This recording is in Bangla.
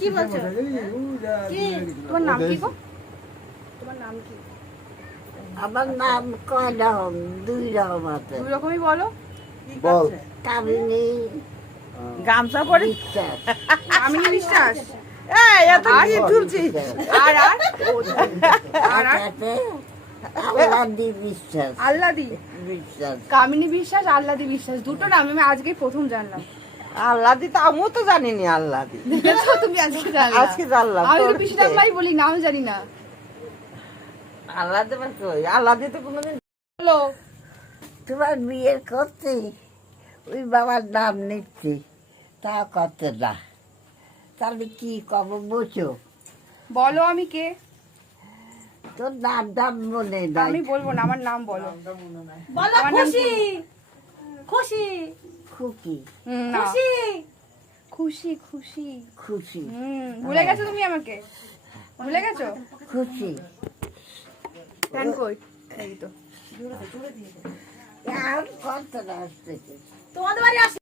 কি বলছো? কি তোমার নাম কি গো? তোমার নাম কি? আমার নাম কয় রকম, 2 রকম আছে। 2 রকমই বলো। বল। কামিনী গামছা পরে বিশ্বাস। কামিনী বিশ্বাস। এই এত কি তুলছিস? আর আর আর আর আছে আল্লাদি বিশ্বাস। আল্লাদি বিশ্বাস। কামিনী বিশ্বাস, আল্লাদি বিশ্বাস, দুটো নাম আমি আজকেই প্রথম জানলাম। আল্লাহ দি তো আমিও তো জানিনি আল্লাহ দি। দেখো তুমি আজকে জানলা। আজকে জানলাম। আমি তো পিসি ঠাম্মাই বলি, নাম জানি না। আল্লাহ দি মানে কই? আল্লাহ দি তো কোনোদিন বলো। তোমার বিয়ে করতে ওই বাবার নাম নিচ্ছি, তা করতে না। তাহলে কি কব বোঝো? বলো আমি কে? তোর নাম মনে নাই। আমি বলবো না, আমার নাম বলো। বলো আমার নাম খুশি। কি? খুশি। খুকি। না। খুশি। খুশি খুশি। খুশি। ভুলে গেছো তুমি আমাকে? ভুলে গেছো? খুশি। প্যান কই? এই তো। আর কত না আসতেছে। তোমাদের বাড়ি আসে